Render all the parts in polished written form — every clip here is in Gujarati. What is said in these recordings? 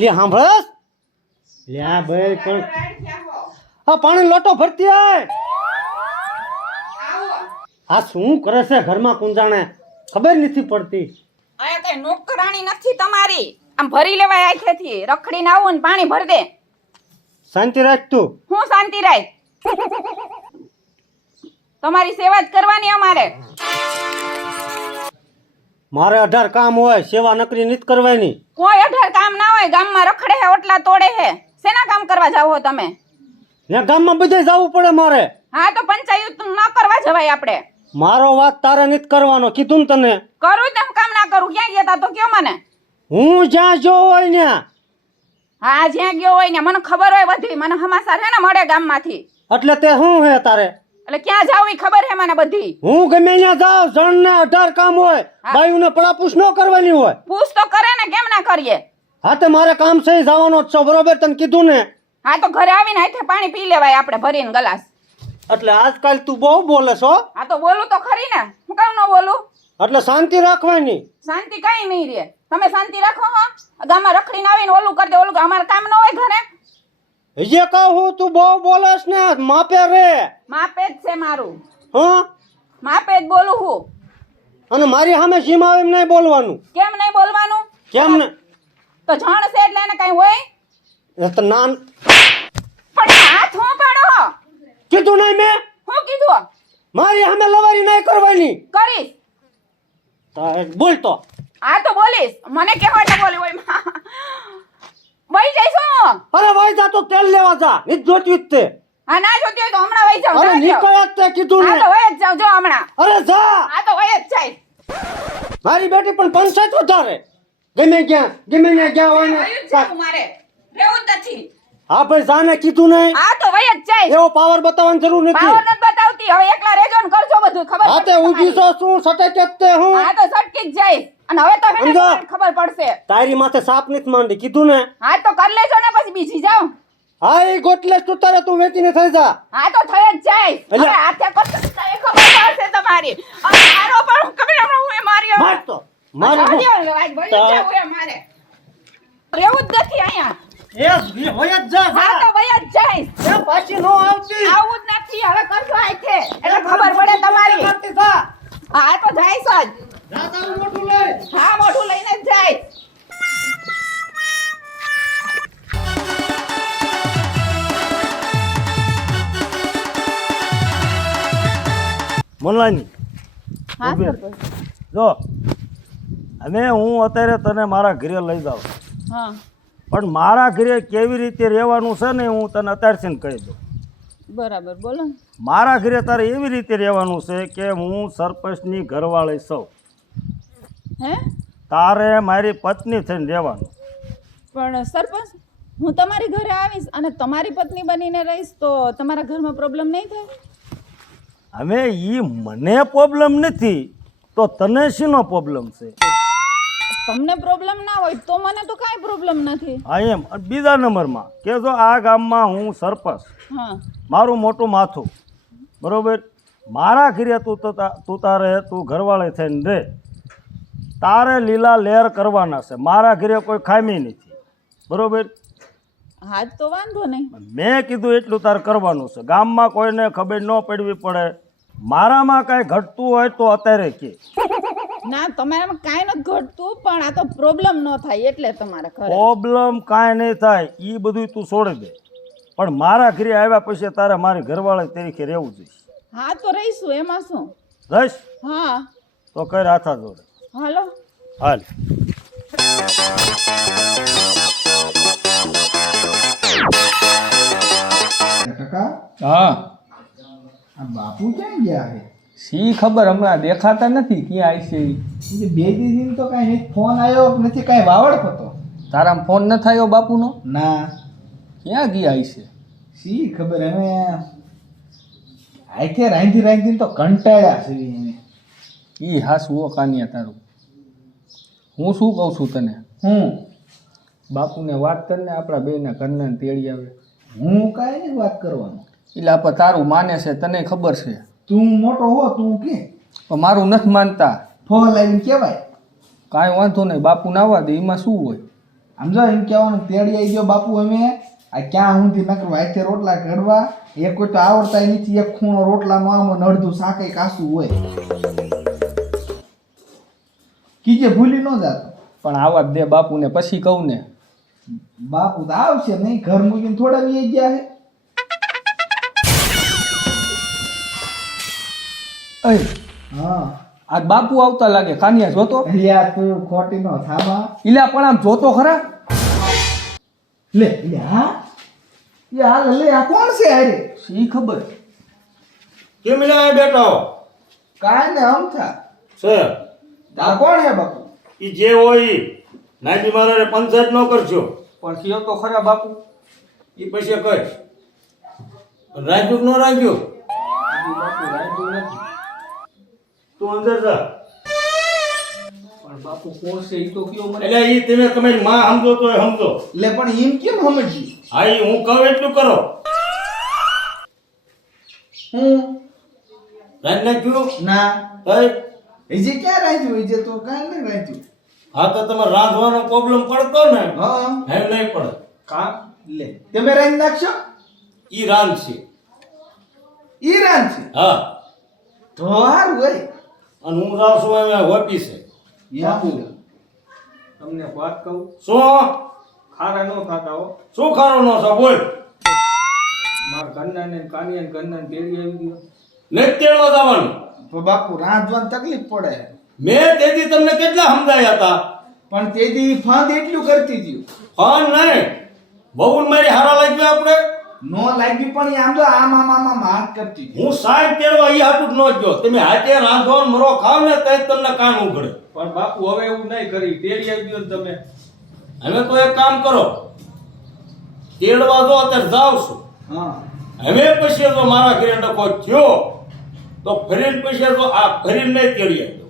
લે સાંભળસ લે આ ભાઈ પણ આ પાણી લોટો ભરતી આય આ શું કરે છે ઘરમાં કુંજાણે ખબર નથી પડતી આયા કઈ નોકરાણી નથી તમારી આમ ભરી લેવાય આખેથી રખડીને આવું ને પાણી ભર દે શાંતિ રાખ તું હું શાંતિ રાખ તમારી સેવા જ કરવાની અમારે મારે 18 કામ હોય સેવા નકરી નથી કરવાની કોઈ 18 કામ ના હોય ગામમાં રખડે હે ઓટલા તોડે હે શેના કામ કરવા જાવ હો તમે ને ગામમાં બધે જવું પડે મારે હા તો પંચાયત ન કરવા જવાય આપણે મારો વાત તારે નથી કરવાનો કીધું ને તને કરું તેમ કામ ના કરું ક્યાં ગયા તા તો કયો મને હું જ્યાં જો હોય ને હા જ્યાં ગયો હોય ને મને ખબર હોય બધી મને સમાચાર હે ને મળે ગામમાંથી એટલે તે શું હે તારે એટલે ક્યાં જાવ ઈ ખબર હે મને બધી હું ગમે ત્યાં જાઉં જણ ને 18 કામ હોય બાયુને પડાપૂછ ન કરવાની હોય પૂછ તો કરે ને કેમ ના કરીએ હા તે મારે કામ છે જવાનો જ છો બરોબર તને કીધું ને હા તો ઘરે આવીને હાથે પાણી પી લેવાય આપણે ભરીને ગ્લાસ એટલે આજકાલ તું બહુ બોલે છો હા તો બોલું તો ખરી ને હું કામ ન બોલું એટલે શાંતિ રાખવાની શાંતિ કઈ નહીં રે તમે શાંતિ રાખો હો ગામમાં રખડીને આવીને ઓલું કરી દે ઓલું અમારે કામ ન હોય ઘરે જે કહું તું બહુ બોલેસ ને માપે રે માપે જ છે મારું હા માપે જ બોલું હું અને મારી સામે સીમ આવે એમ નહીં બોલવાનું કેમ નહીં બોલવાનું કેમ ને તો જાણ છે એટલે એને કઈ હોય એ તો નાન પણ હાથ હું પાડો કીધું નહીં મેં હું કીધું મારી સામે લવારી નહીં કરવાની કરીશ બોલ તો હા તો બોલીશ મને કેવા ને બોલી હોય વહી જઈશ હું અરે ભાઈ જા તો તેલ લેવા જા નીચ જોતી જ તે હા ના જોતી હોય તો હમણાં વહી જાઉં અરે નીકળ જ તે કીધું હા ને તો વહી જ જાઉં જો હમણાં અરે જા હા તો વહી જ જાય મારી બેટી પણ પંચાયત વધારે ગમે ત્યાં ગયા હોય ને મારે રહેવું જ નથી હા ભાઈ જાને કીધું નહીં હા તો વહી જ જાય એવો પાવર બતાવવાની જરૂર નથી પાવર નથી બતાવતી હવે એકલા રહેજો ને કરજો બધું ખબર હા તે ઊભી છો શું સટકે તે હું હા તો સટકી જ જાય અને હવે તો હે ને ખબર પડશે તારી માથે સાપ નથી માંડી કીધું ને હા તો કર લેજો ને પછી બીજી જાવ હા એ ગોટલે તું તારે તું વેચીને થઈ જા હા તો થઈ જ જાય હવે હાથે કરતો તો એ ખબર પડશે તમારી અને મારો પણ ખબર હમણાં હું એ મારી માર તો મારું આજ ભરી જાવ એ મારે રહેવું જ નથી અહીંયા એસ ભી હોય જ જા હા તો વહી જ જાય એ પાછી નો આવતી આવું જ નથી હવે કરજો આઈથે એટલે ખબર પડે તમારી કરતી જા હા તો જાય સજ જા તારું મોટું લઈ હા મોઢું લઈને જ જાય મોલાની હા ઉભી સર જો અને હું અત્યારે તને મારા ઘરે લઈ જાઉં હા પણ મારા ઘરે કેવી રીતે રહેવાનું છે ને હું તને અત્યારથી કહી દઉં બરાબર બોલો મારા ઘરે તારે એવી રીતે રહેવાનું છે કે હું સરપંચની ઘરવાળી છું હે તારે મારી પત્ની થઈને રહેવાનું પણ સરપંચ હું તમારી ઘરે આવીશ અને તમારી પત્ની બનીને રહીશ તો તમારા ઘરમાં પ્રોબ્લેમ નહીં થાય હવે એ મને પ્રોબ્લેમ નથી તો તને શીનો પ્રોબ્લેમ છે તમને પ્રોબ્લેમ ના હોય તો મને તો કાંઈ પ્રોબ્લેમ નથી હા એમ અને બીજા નંબરમાં કે જો આ ગામમાં હું સરપંચ હા મારું મોટું માથું બરોબર મારા ઘરે તું તારે તું ઘરવાળે થઈને રે તારે લીલા લેર કરવાના છે મારા ઘરે કોઈ ખામી નથી બરોબર હા તો વાંધો નહીં મેં કીધું એટલું તારે કરવાનું છે ગામમાં કોઈને ખબર ન પડવી પડે મારામાં કાંઈ ઘટતું હોય તો અત્યારે કે ના તમારામાં કાંઈ નથી ઘટતું પણ આ તો પ્રોબ્લેમ ન થાય એટલે તમારે ઘરે પ્રોબ્લેમ કાંઈ નહીં થાય એ બધું તું છોડી દે પણ મારા ઘરે આવ્યા પછી તારે મારી ઘરવાળી તરીકે રહેવું જોઈએ હા તો રહીશું એમાં શું રહીશ હા તો કઈ હાથા જોડે હાલો હાલ હા આ બાપુ ક્યાં ગયા છે શી ખબર હમણાં દેખાતા નથી ક્યાં આવી છે ઈ? એ બે દીદી તો કાંઈ ફોન આવ્યો નથી કાંઈ વાવડ થતો તારામાં ફોન ન થયો બાપુનો ના ક્યાં ગયા આવી છે શી ખબર અમે આઈથે રાંધી તો કંટાળ્યા છે એને ઈ હાસુઓ કાનિયા તારું હું શું કહું છું તને હું બાપુને વાત કરીને આપણા બેના ઘરને તેડી આવે હું કાંઈ નહીં વાત કરવાનું એટલે આપણે તારું માને છે તને ખબર છે તું મોટો હો તું કે પણ મારું નથી માનતા ફોન લાવીને કહેવાય કાંઈ વાંધો નહીં બાપુને આવવા દે એમાં શું હોય આમ જો એમ કહેવાનું તેડી આવી ગયો બાપુ અમે આ ક્યાં ઊંધી નકર વાયથે રોટલા ઘડવા એક કોઈ તો આવડતા નથી એક ખૂણો રોટલાનો આમ અને અડધું શાકે કાસું હોય કીજે ભૂલી ન જાતો પણ આવા જ દે બાપુને પછી કહું ને. બાપુ તો આવશે નહીં ઘર મૂકીને થોડા વી ગયા હે અય હા આ બાપુ આવતા લાગે. કાનિયા જોતો લ્યા તું ખોટી નો થામા ઈલા પણ આમ જોતો ખરા. લે લે હા એ હાલ લે આ કોણ છે હારે શી ખબર. કેમ લે બેઠો કાંઈ ને અમથા છે આ કોણ હે બાપુ ઈ જે હોય ઈ નાજી મારે પંચાયત ન કરજો પણ કયો તો ખરા બાપુ. ઈ પછી કહીશ રાખ્યું કે ન રાખ્યું બાપુ રાખ્યું નથી. તું અંદર જા પણ બાપુ કોણ છે ઈ તો કયો મને. એટલે ઈ તમે તમારી માં સમજો તો સમજો લે પણ એમ કેમ સમજી હા ઈ હું કહું એટલું કરો હું રાખ નાખ્યું ના તઈ એજે ક્યાં રાખ્યું એજે તો કાંઈ નહીં રાખ્યું હા તો તમારે રાંધવાનો પ્રોબ્લેમ પડતો ને હા એમ નહીં પડે કા લે તમે રાંધી નાખશો ઈ રાંધ છે ઈ રાંધ છે હા તો હારું હોય અને હું જાઉં છું હવે ઓફિસે બાપુ તમને વાત કહું. શું ખારા ન ખાતા હો. શું ખારો નો છો બોલ મારા ઘરના ને કાનિયા ને ઘરના તેડી આવી ગયો. નથી તેડવા જવાનું તો બાપુ રાંધવાની તકલીફ પડે મેં તેથી તમને કેટલા સમજાયા હતા પણ તેથી ફાંદ એટલું કરતી હતી હા નહીં બહુ મારી હારા લાગ્યું આપણે નો લાગી પણ ઈ આમ તો આમ હાથ કરતી હતી હું સાહેબ તેડવા ઈ હાટું જ ન ગયો તમે હાથે રાંધો ને મરો ખાવ ને તો તમને કાન ઉઘડે પણ બાપુ હવે એવું નહીં કરી. તેડી આવી ગયો ને તમે. હવે તો એક કામ કરો તેડવા દો અત્યારે જાવ છું હા હવે પછી જો મારા ઘરે ડકો થયો તો ફરીને પછી તો આ ફરીને નહીં તેડી આવ્યો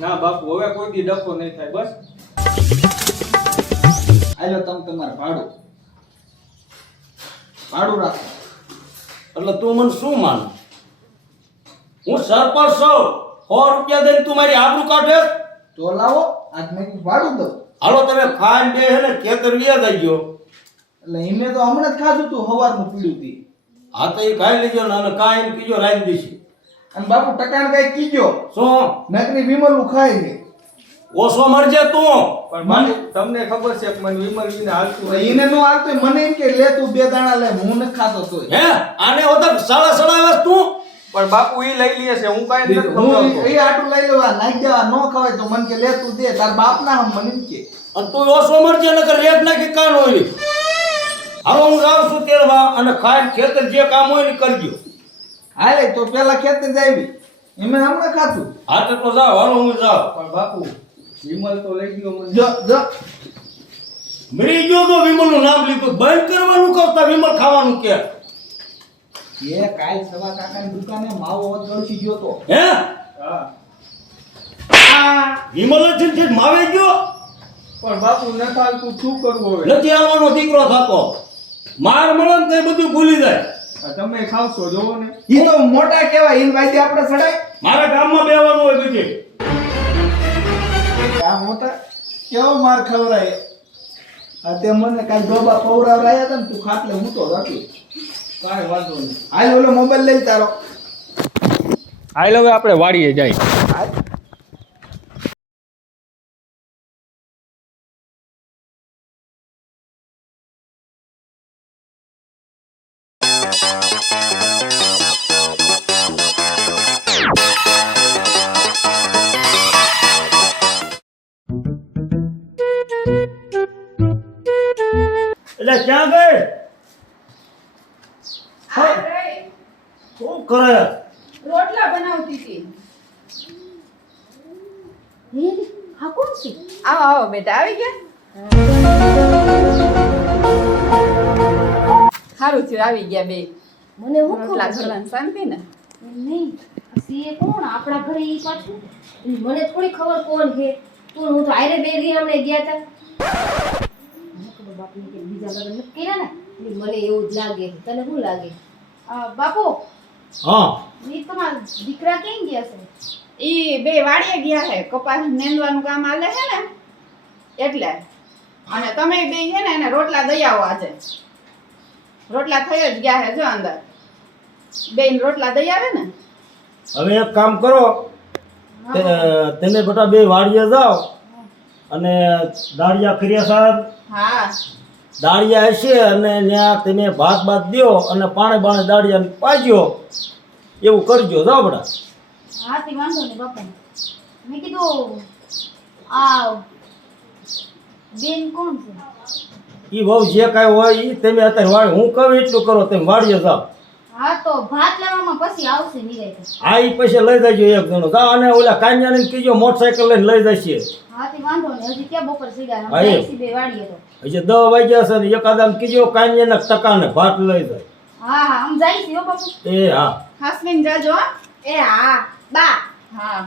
ના બાપુ હવે કોઈ દી ડખો નહીં થાય. બસ આલો તમે તમારે ભાડું રાખો એટલે તું મને શું માન હું સરપંચ છું 100 રૂપિયા દઈને તું મારી આબરૂ કાઢે તો લાવો આજ મેં કીધું ભાડું દઉં હાલો તમે ખાન બે હે ને ખેતર વ્યા થઈ ગયો એટલે એમે તો હમણાં જ ખાધું તું સવારનું પીડ્યું હતી હા તો એ ખાઈ લેજો ને અને કાંઈ એમ કીજો રાઈ દઈશું અને બાપુ ટકાને કઈ કીજો શું નકરી વિમલું ખાય છે ઓછો મરજે તું પણ બાપુ તમને ખબર છે કે મને વિમલ વિના હાલતું તો નથી. એને નો આવતો મને એમ કે લે તું 2 દાણા લે હું નથી ખાતો તોય હે આને ઓતર સાડા સડાવે તું પણ બાપુ ઈ લઈ લે છે. હું કાંઈ નથી હું ખવડાવતો. એ આટું લઈ લેવા નાખી દેવા નો ખવાય તો મને કે લે તું દે તાર બાપ ના હમ મને એમ કે અને તું ઓછો મરજે નકર રેટ નાખી કાન હોય હાલો હું જાઉં છું તેડવા અને ખાઈ ખેતર જે કામ હોય ને કરજો હાલે તો પેલા ખેતર જાવી એમે હમણાં ખાતું હા તો જાઓ હાલો હું જાઉં પણ બાપુ વિમલ તો લઈ ગયો મને. જો જો મરી ગયો તો વિમલનું નામ લીધું બંધ કરવાનું કરતા વિમલ ખાવાનું કે એ કાલ સવા કાકાની દુકાને માવો ઓદળસી ગયો તો હે હા વિમલ જ છે માવે ગયો પણ બાપુ નથી હાલતું. શું કરવું હવે. નથી આવવાનો દીકરો થતો માર મળે ને તે બધું ભૂલી જાય આ તમે ખાવશો જોવો ને. ઈ તો મોટા કહેવાય ઈન વાયદે આપણે સડાય મારા ગામમાં બેવાનું હોય બીજે આ મોટા કેવો માર ખવરાય આ તે મને કાલ બાબા પૌરાવરાયા હતા ને તું ખાટલે હું તો રાખ્યો કાંઈ વાંધો નહીં. હાલ ઓલો મોબાઈલ લઈ તારો હાલ હવે આપણે વાડીએ જાય. હાલ. એટલે ક્યાં ગઈ આ રહી. શું કરે રોટલા બનાવતી હતી. હા કોણ છે આવો આવો બેટા આવી ગયા. સારું થયું આવી ગયા બે. મને હું રોટલા ખબર ઘડવાની શાંતિ ને. નહીં હસી એ કોણ આપણા ઘરે ઈ પાછું મને થોડી ખબર કોણ છે તું હું તો આયરે બે દી હમણે ગયા હતા મને ખબર બાપુને કે બીજા લગ્ન નથી કર્યા ને એટલે મને એવું જ લાગે તને શું લાગે બાપુ હા ઈ તમારા દીકરા કેમ ગયા છે ઈ બે વાડીએ ગયા છે કપાસ નેંદવાનું કામ આલે છે ને એટલે અને તમે બે છે ને એને રોટલા દઈ આવો આજે. રોટલા થઈ જ ગયા છે જો અંદર. બેન રોટલા દઈ આવે ને. હવે એક કામ કરો, તમે બેટા બે વાડીએ જાઓ અને દાળિયા કર્યા સાહેબ હા દાળિયા હશે અને ત્યાં તમે ભાત બાત દ્યો અને પાણી બાણે દાળિયા પાજ્યો એવું કરજો. જાઓ બેટા. હા તે વાંધો નહીં બાપા. મેં કીધું આ બેન કોણ છે? એ બહુ જે કાંઈ હોય એ તમે અત્યારે વાડી હું કહું એટલું કરો, તમે વાડીએ જાઓ. હા તો ભાત લેવામાં પછી આવશે નિરાયતે. આ ઈ પૈસા લઈ જજો એક જણો. જાઓ અને ઓલા કાન્યાને કીજો મોટરસાઇકલ લઈને લઈ જશે. હા તે વાંધો નહીં. હજી ક્યાં બપોર સીધા હા, એ. બે વાડીએ તો. હજી 10 વાગ્યા છે ને એકાદાને કીજો કાન્યાના ટકાને ભાત લઈ જાય. હા હા આમ જાય છે હો બાપુ. એ હા. હાસમીન જાજો હો. એ હા બા. હા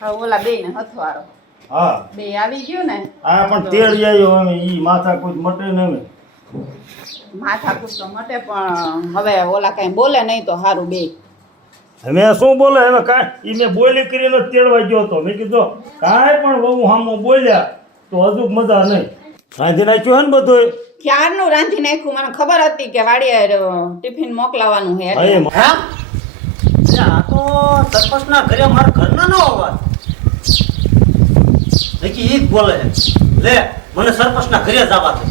હા ઓલા બે ને હથવારો હા બે આવી ગયું ને. આ પણ તેડી આવ્યો હવે ઈ માથા કોઈ મટે ને હવે. માથા તો મટે પણ હવે ઓલા કઈ બોલે નહીં તો સારું બે. હવે શું બોલે હવે કાંઈ ઈ મેં બોલી કરીને જ તેડવા ગયો હતો. મેં કીધું કાંઈ પણ બહુ સામો બોલ્યા તો હજુ મજા નહીં. રાંધી નાખ્યું હે ને બધું. ક્યારનું રાંધી નાખ્યું. મને ખબર હતી કે વાડીએ ટિફિન મોકલાવાનું છે હા એટલે. એમ. આ તો સરપંચના ઘરે મારા ઘરના નો અવાજ નક્કી ઈ જ બોલે લે મને સરપંચના ઘરે જવા દે.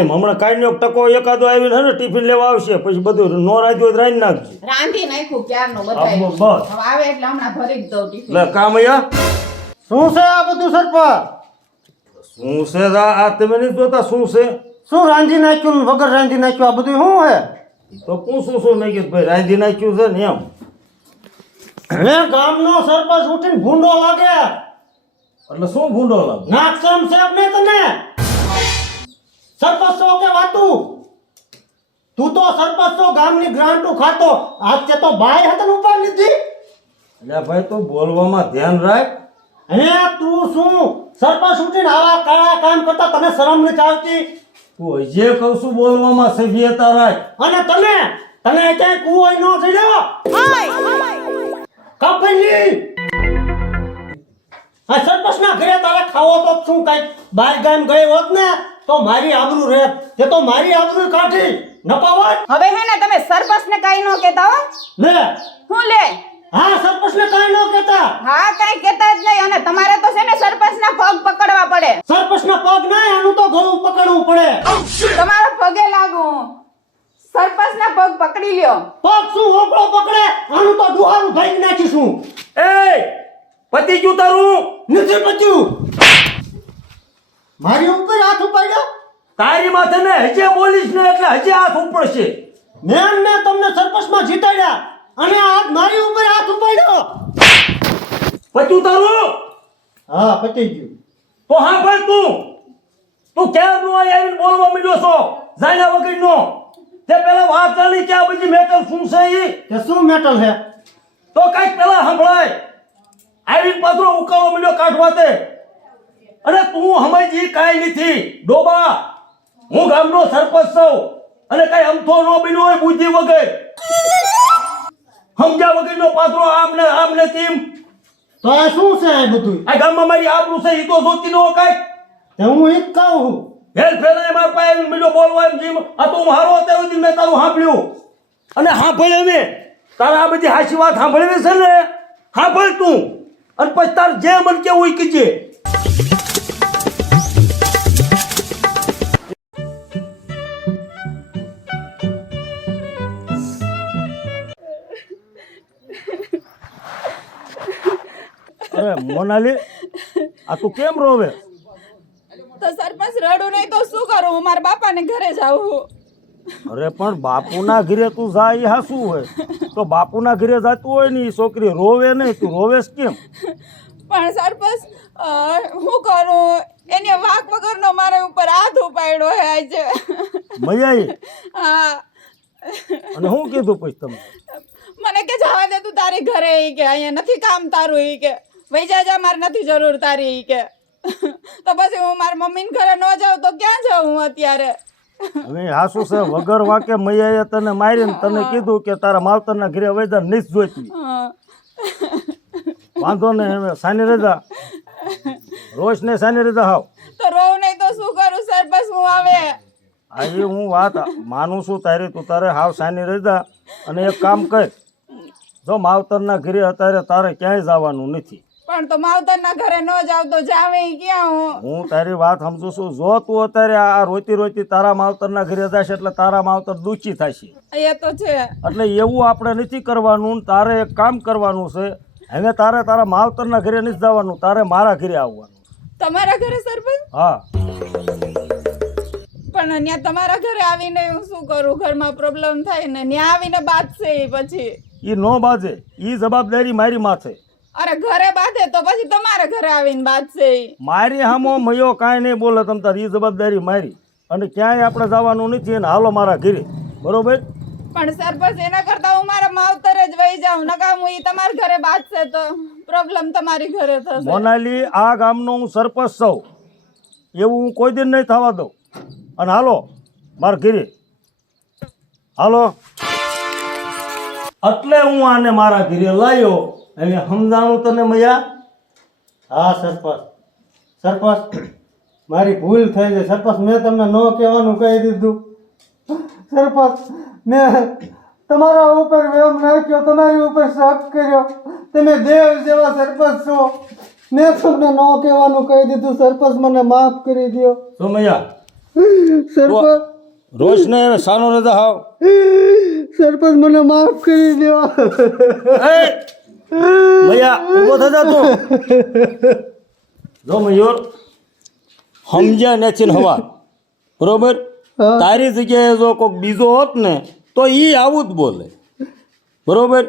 એમ હમણાં કાંઈ નો ટકો એકાદો આવીને હે ને ટિફિન લેવા આવશે પછી બધું નો રાંધ્યું હોય તો રાંધી નાખજે. રાંધી નાખ્યું ક્યારનું હા, બધાય. બસ. હવે આવે એટલે હમણાં ભરી જ દઉં ટિફિન. લે કામ અહીંયા શું છે આ બધું સરપંચ? શું છે આ તમે નહીં જોતા શું છે? શું રાંધી નાખ્યું ને વગર રાંધી નાખ્યું આ બધું શું હે? તો પૂછું શું મેં કીધું ભાઈ રાંધી નાખ્યું છે ને એમ. હે ગામનો સરપંચ ઉઠીને ભૂંડો લાગે. એટલે શું ભૂંડો લાગે? નાક્ષમ છે ને તને સરપંચ છો કે વાતું? તું તો સરપંચ છો ગામની ગ્રાન્ટો ખાતો આજ તે તો બાય હતન ઉપાડ લીધી. એટલે ભાઈ તું બોલવામાં ધ્યાન રાખ. હે તું શું સરપંચ ઉઠીને આવા કાળા કામ કરતા તને શરમ નથી આવતી? તું જે કહું છું બોલવામાં સભ્યતા રાખ. અને તને ક્યાંય કુવો ન ચડ્યો કપલી આ સરપંચના ઘરે તારે ખાવો તો શું કઈ બહાર ગામ ગઈ હોત ને તો મારી આબરૂ રહેત. તે તો મારી આબરૂ કાઢી નપાવત. હવે હે ને તમે સરપંચને કાંઈ ન કહેતા હો. લે હું લે હા સરપંચને કાંઈ ન કહેતા. હા કાંઈ કહેતા જ નહીં. અને તમારે તો છે ને સરપંચના પગ પકડવા પડે. સરપંચના પગ ના આનું તો ગળું પકડવું પડે. તમારા પગે લાગુ. સરપંચના પગ પકડી લ્યો. પગ શું હોકળો પકડે આનું તો દુહારું ભાઈ નાખીશું. એ પતિ ગયું તારું? નથી પચ્યું. મારી ઉપર હાથ ઉપાડ્યો. તારી માથે ને હજે બોલીશ ને એટલે હજે હાથ ઉપડશે. મેં તમને સરપંચમાં જીતાડ્યા અને આજ મારી ઉપર હાથ ઉપાડ્યો. પત્યું તારું? હા પતી ગયું. તો હા ભાઈ તું ક્યાં નો આવીને બોલવા માંડ્યો છો જાણ્યા વગર નો? તે પેલા વાત ચાલી કે આ બધી મેટર શું છે ઈ? તે શું મેટલ છે? તો કઈક પેલા સંભળાય. આવીને પાછો ઉકાળો માંડ્યો કાઢવા તે. અને તું સમજી કાંઈ નથી ડોબા. હું ગામનો સરપંચ છું અને કાંઈ અમથો નો બન્યો હોય બુદ્ધિ વગર. સમજ્યા વગરનો પાત્રો આમને તેમ. તો આ શું છે આ બધું? આ ગામમાં મારી આબરૂ છે ઈ તો જોતી નો કાંઈક. તે હું એ જ કહું છું. હેલ ફેલાય માર પાસે આવીને મીડો બોલવા એમ જીમ. આ તો હું હારો હતો સુધી મેં તારું સાંભળ્યું અને સાંભળ્યું મેં. તારા આ બધી હાચી વાત સાંભળવી છે ને સાંભળ તું અને પછી તાર જે મન કેવું હોય કીજે. અરે મોનાલી આ તું કેમ રોવે? તો સરપંચ રડું નહીં તો શું કરું? હું મારા બાપાને ઘરે જાઉં. અરે પણ બાપુના ઘરે તું જા ઈ હાસું હોય તો બાપુના ઘરે જાતું હોય ને ઈ છોકરી રોવે નહીં, તું રોવેશ કેમ? પણ સરપંચ હું કરું? એને વાક વગરનો મારા ઉપર હાથ ઉપાડ્યો હે આજે. મયાઈ હા અને શું કીધું પછી તમે? મને કે જવા દે તું તારી ઘરે. ઈ કે અહીંયા નથી કામ તારું. ઈ કે વઈ જા મારે નથી જરૂર તારી. ઈ કે તો પછી હું મારી મમ્મીને ઘરે ન જાઉં તો ક્યાં જાઉં હું અત્યારે? હવે હાસુ છે વગર વાકે મૈયાએ તને મારીને તને કીધું કે તારા માવતરના ઘરે વૈદા નહીં જોઈતી. હા. વાંધો નહીં, હવે સાની રજા રોજ ને સાની રજા હાવ. તો રોવું નહીં તો શું કરું સરપંચ હું આવે આ એ હું વાત માનું છું તારી, તું તારે હાવ સાની રજા. અને એક કામ કર, જો માવતરના ઘરે અત્યારે તારે ક્યાંય જવાનું નથી. પણ તો માવતરના ઘરે ન જાવ તો જાવે ઈ ક્યાં હું હું તારી વાત સમજુ છું. જો તું અત્યારે આ રોતી રોતી તારા માવતરના ઘરે જશે એટલે તારા માવતર દુઃખી થશે. એ તો છે એટલે એવું આપણે નથી કરવાનું. તારે એક કામ કરવાનું છે, હવે તારે તારા માવતરના ઘરે નથી જવાનું, તારે મારા ઘરે આવવાનું. તમારા ઘરે સરપંચ હા, પણ ત્યાં તમારા ઘરે આવીને હું શું કરું? ઘરમાં પ્રોબ્લેમ થાય ને ત્યાં આવીને બાંધશે ઈ પછી. એ નો બાજે, એ જવાબદારી મારી માથે. અરે ઘરે બાંધે તો પછી તમારા ઘરે આવીને બાંધશે ઈ. મારી હામો મયો કાંઈ નહીં બોલે તમ તાર, એ જવાબદારી મારી. અને ક્યાંય આપણે જવાનું નથી અને હાલો મારા ઘરે, બરોબર? પણ સરપંચ એના કરતા હું મારા માવતરે જ વહી જાઉં, નકા હું ઈ તમારા ઘરે બાંધશે તો પ્રોબ્લેમ તમારી ઘરે થશે. મોનાલી, આ ગામનો હું સરપંચ છું, એવું હું કોઈ દિન નહીં થવા દઉં. અને હાલો મારા ઘરે, હાલો. એટલે હું આને મારા ઘરે લાવ્યો. હવે સમજાણું તને મયા? હા સરપંચ, સરપંચ મારી ભૂલ થઈ છે સરપંચ. મેં તમને ન કહેવાનું કહી દીધું સરપંચ. મેં તમારા ઉપર વેમ નાખ્યો, તમારી ઉપર શક કર્યો. તમે દેવ જેવા સરપંચ છો. મેં તમને ન કહેવાનું કહી દીધું સરપંચ, મને માફ કરી દો તો મયા સરપંચ. રોજ ને હવે સાનો રજા હાવ. સરપંચ મને માફ કરી દો. મયા ઊભો થતા તું. જો મયુર, સમજ્યા નથી ને હવા, બરોબર? તારી જગ્યાએ જો કોઈક બીજો હોત ને તો ઈ આવું જ બોલે, બરોબર?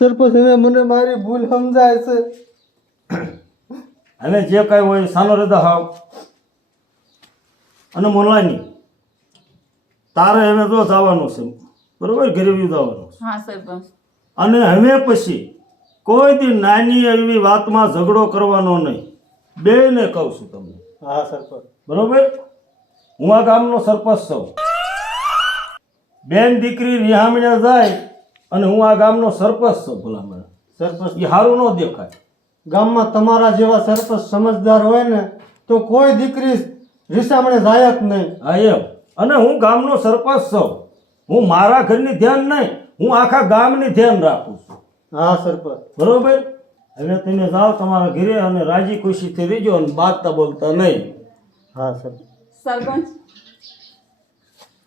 સરપંચ હવે મને મારી ભૂલ સમજાય છે. હવે જે કાંઈ હોય સાનો રજા હાવ. અને મોલાની તારે હવે જો જવાનું છે, બરોબર? ઘરે બી જવાનું છે. હા સરપંચ. અને હવે પછી કોઈ દી નાની એવી વાતમાં ઝઘડો કરવાનો નહીં. બેયને કહું છું તમને, હા સરપંચ. બરોબર? હું આ ગામનો સરપંચ છું. બેન દીકરી રિહામણે જાય અને હું આ ગામનો સરપંચ છું. ભલામણ સરપંચ એ સારું ન દેખાય. ગામમાં તમારા જેવા સરપંચ સમજદાર હોય ને તો કોઈ દીકરી રીસામણે જાય જ નહીં. હા એમ. અને હું ગામનો સરપંચ છું. હું મારા ઘરની ધ્યાન નહીં, હું આખા ગામની ધ્યાન રાખું છું, હા સરપંચ. બરોબર? હવે તમે જાઓ તમારા ઘરે અને રાજી ખુશીથી રહેજો અને બાતતા બોલતા નહીં. હા સરપંચ. સરપંચ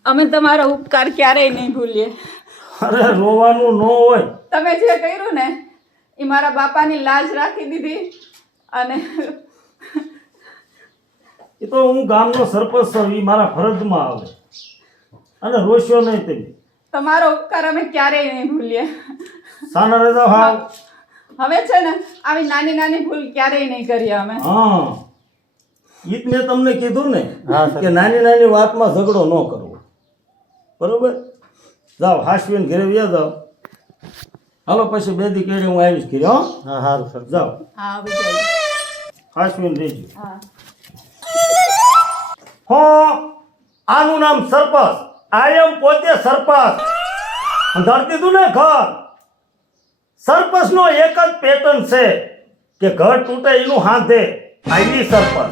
અમે તમારો ઉપકાર ક્યારેય નહીં ભૂલીએ. અરે રોવાનું ન હોય. તમે જે કર્યું ને એ મારા બાપાની લાજ રાખી દીધી. અને એ તો હું ગામનો સરપંચ છું, એ મારા ફરજમાં આવે. અને રોષ્યો નહીં તમે. તમારો ઉપકાર અમે ક્યારેય નહીં ભૂલીએ. સાના રજા હાવ. હવે છે ને આવી નાની નાની ભૂલ ક્યારેય નહીં કરીએ અમે. હા, ઈ જ મેં તમને કીધું ને હા, સર. કે નાની નાની વાતમાં ઝઘડો ન કરવો, બરોબર? જાઓ હાસવીને ઘરે વ્યા જાઓ. હાલો પછી બે દી કેડે હું આવીશ ઘરે. હો, હા સારું સરપંચ. જાઓ હા હવે જઈએ. હાસવીને રહેજો. હા હો, આનું નામ સરપંચ. આઈ એમ પોતે સરપંચ. ધર દીધું ને ઘર. સરપંચનો એક જ પેટર્ન છે કે ઘર તૂટે એનું હાથે. આવી સરપંચ.